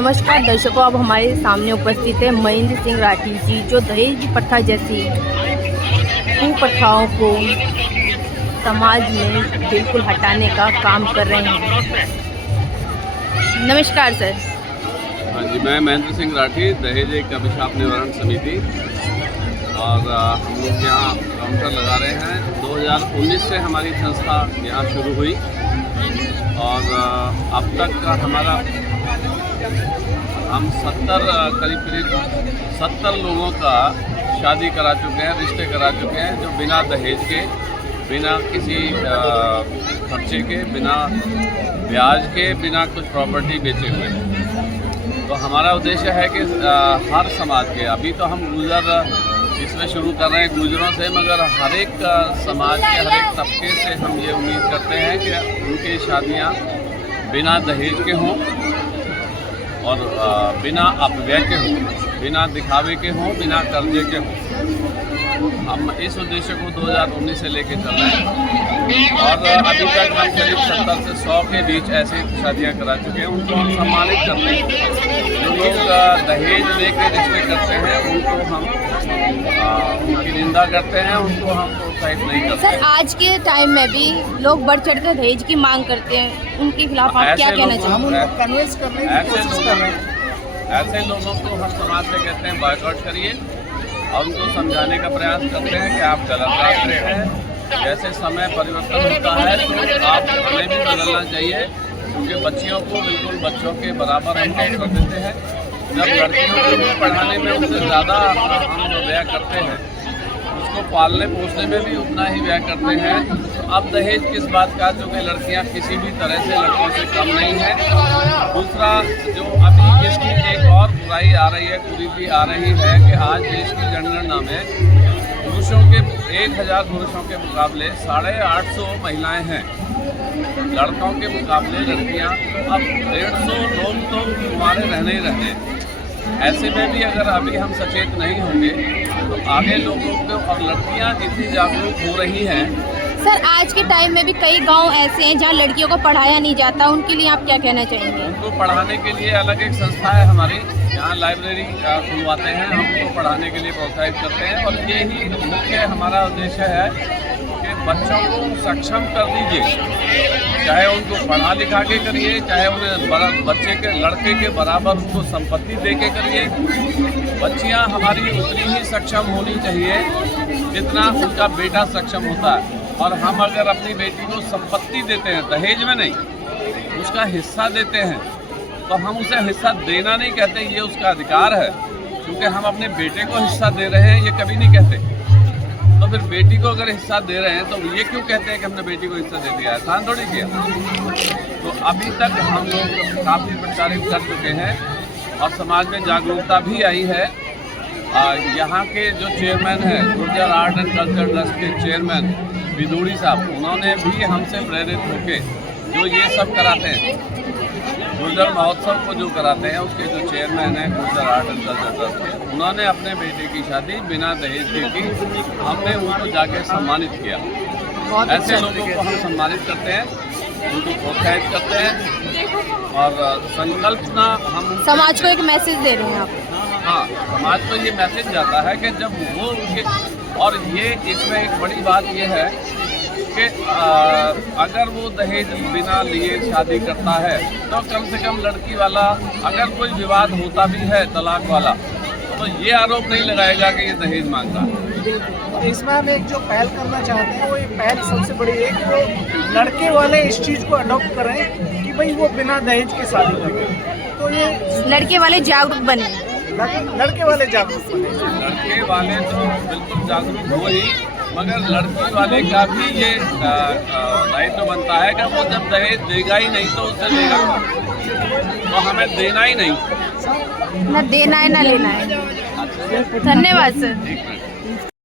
नमस्कार दर्शकों, अब हमारे सामने उपस्थित है महेंद्र सिंह राठी जी, जो दहेज प्रथा जैसी कुप्रथाओं को समाज में बिल्कुल हटाने का काम कर रहे हैं। नमस्कार सर। हाँ जी, मैं महेंद्र सिंह राठी, दहेज एक अभिशाप निवारण समिति, और हम लोग यहाँ काउंटर लगा रहे हैं। 2019 से हमारी संस्था यहाँ शुरू हुई और अब तक हमारा हम करीब 70 लोगों का शादी करा चुके हैं, रिश्ते करा चुके हैं, जो बिना दहेज के, बिना किसी खर्चे के, बिना ब्याज के, बिना कुछ प्रॉपर्टी बेचे हुए हैं। तो हमारा उद्देश्य है कि हर समाज के, अभी तो हम गुजर इसमें शुरू कर रहे हैं गुजरों से, मगर हर एक समाज के हर एक तबके से हम ये उम्मीद करते हैं कि उनकी शादियाँ बिना दहेज के हों और बिना अपव्यय के हों, बिना दिखावे के हों, बिना कर्जे के हों। हम इस उद्देश्य को 2019 से लेकर चल रहे हैं और अभी तक हम करीब 70 से 100 के बीच ऐसी शादियां करा चुके हैं। उनको हम सम्मानित करते हैं। जो लोग दहेज लेकर रिश्ते करते हैं उनको हम उनकी निंदा करते हैं, उनको हम प्रोत्साहित नहीं करते। सर, आज के टाइम में भी लोग बढ़ चढ़कर दहेज की मांग करते हैं, उनके खिलाफ आप क्या कहना चाहेंगे? ऐसे लोगों को हम समाज से कहते हैं बॉयकॉट करिए और उनको समझाने का प्रयास करते हैं कि आप गलत रास्ते हैं। जैसे समय परिवर्तन होता है तो आप हमें भी बदलना चाहिए, क्योंकि बच्चियों को बिल्कुल बच्चों के बराबर हम अवसर देते हैं। जब लड़कियों को भी पढ़ाने में उनसे ज़्यादा हम व्यय करते हैं, उसको पालने पोसने में भी उतना ही व्यय करते हैं। तो अब दहेज किस बात का, जो कि लड़कियां किसी भी तरह से लड़कों से कम नहीं है। दूसरा, जो अभी इसकी एक और बुराई आ रही है, कुरीति आ रही है कि आज देश की जनगणना में पुरुषों के 1000 पुरुषों के मुकाबले 850 महिलाएं हैं। लड़कों के मुकाबले लड़कियां अब 150 लोग तो हमारे रहने ही रहने हैं। ऐसे में भी अगर अभी हम सचेत नहीं होंगे तो आगे लोगों को, और लड़कियां इतनी जागरूक हो रही हैं। सर, आज के टाइम में भी कई गांव ऐसे हैं जहां लड़कियों को पढ़ाया नहीं जाता, उनके लिए आप क्या कहना चाहेंगे? उनको पढ़ाने के लिए अलग एक संस्था है हमारी, यहाँ लाइब्रेरी खुलवाते हैं, हम उनको पढ़ाने के लिए प्रोत्साहित करते हैं। और यही मुख्य हमारा उद्देश्य है कि बच्चों को सक्षम कर दीजिए, चाहे उनको पढ़ा लिखा के करिए, चाहे उन्हें बच्चे के लड़के के बराबर उनको संपत्ति दे के करिए। बच्चियाँ हमारी उतनी ही सक्षम होनी चाहिए जितना उनका बेटा सक्षम होता है। और हम अगर अपनी बेटी को संपत्ति देते हैं, दहेज में नहीं, उसका हिस्सा देते हैं, तो हम उसे हिस्सा देना नहीं कहते, ये उसका अधिकार है। क्योंकि हम अपने बेटे को हिस्सा दे रहे हैं, ये कभी नहीं कहते। तो फिर बेटी को अगर हिस्सा दे रहे हैं तो ये क्यों कहते हैं कि हमने बेटी को हिस्सा दे दिया? आसान थोड़ी किया। तो अभी तक हम लोग काफ़ी प्रचारित कर चुके हैं और समाज में जागरूकता भी आई है। यहाँ के जो चेयरमैन हैं, Gurjar art and culture trust के चेयरमैन विदुड़ी साहब, उन्होंने भी हमसे प्रेरित होकर जो ये सब कराते हैं, गुर्जर महोत्सव को जो कराते हैं, उसके जो चेयरमैन हैं Gurjar art and culture trust के, उन्होंने अपने बेटे की शादी बिना दहेज के की। हमने उनको जाके सम्मानित किया। ऐसे लोगों को हम सम्मानित करते हैं, उनको प्रोत्साहित करते हैं और संकल्पना हम समाज को एक मैसेज दे रहे हैं आप? हाँ, समाज को ये मैसेज जाता है कि जब वो उनके, और ये इसमें एक बड़ी बात ये है कि अगर वो दहेज बिना लिए शादी करता है तो कम से कम लड़की वाला, अगर कोई विवाद होता भी है तलाक वाला, तो ये आरोप नहीं लगाएगा कि ये दहेज मांग रहा है। इसमें हम एक जो पहल करना चाहते हैं, वो ये पहल सबसे बड़ी एक तो लड़के वाले इस चीज़ को अडॉप्ट करें कि भाई वो बिना दहेज के शादी करें। तो ये लड़के वाले जागरूक बने, लड़के वाले जागरूक बने। लड़के वाले तो बिल्कुल जागरूक हो ही, मगर लड़की वाले का भी ये दायित्व बनता है कि वो जब दहेज देगा ही नहीं तो उससे लेगा, तो हमें देना ही नहीं, ना देना है ना लेना है। धन्यवाद सर। ठीक है।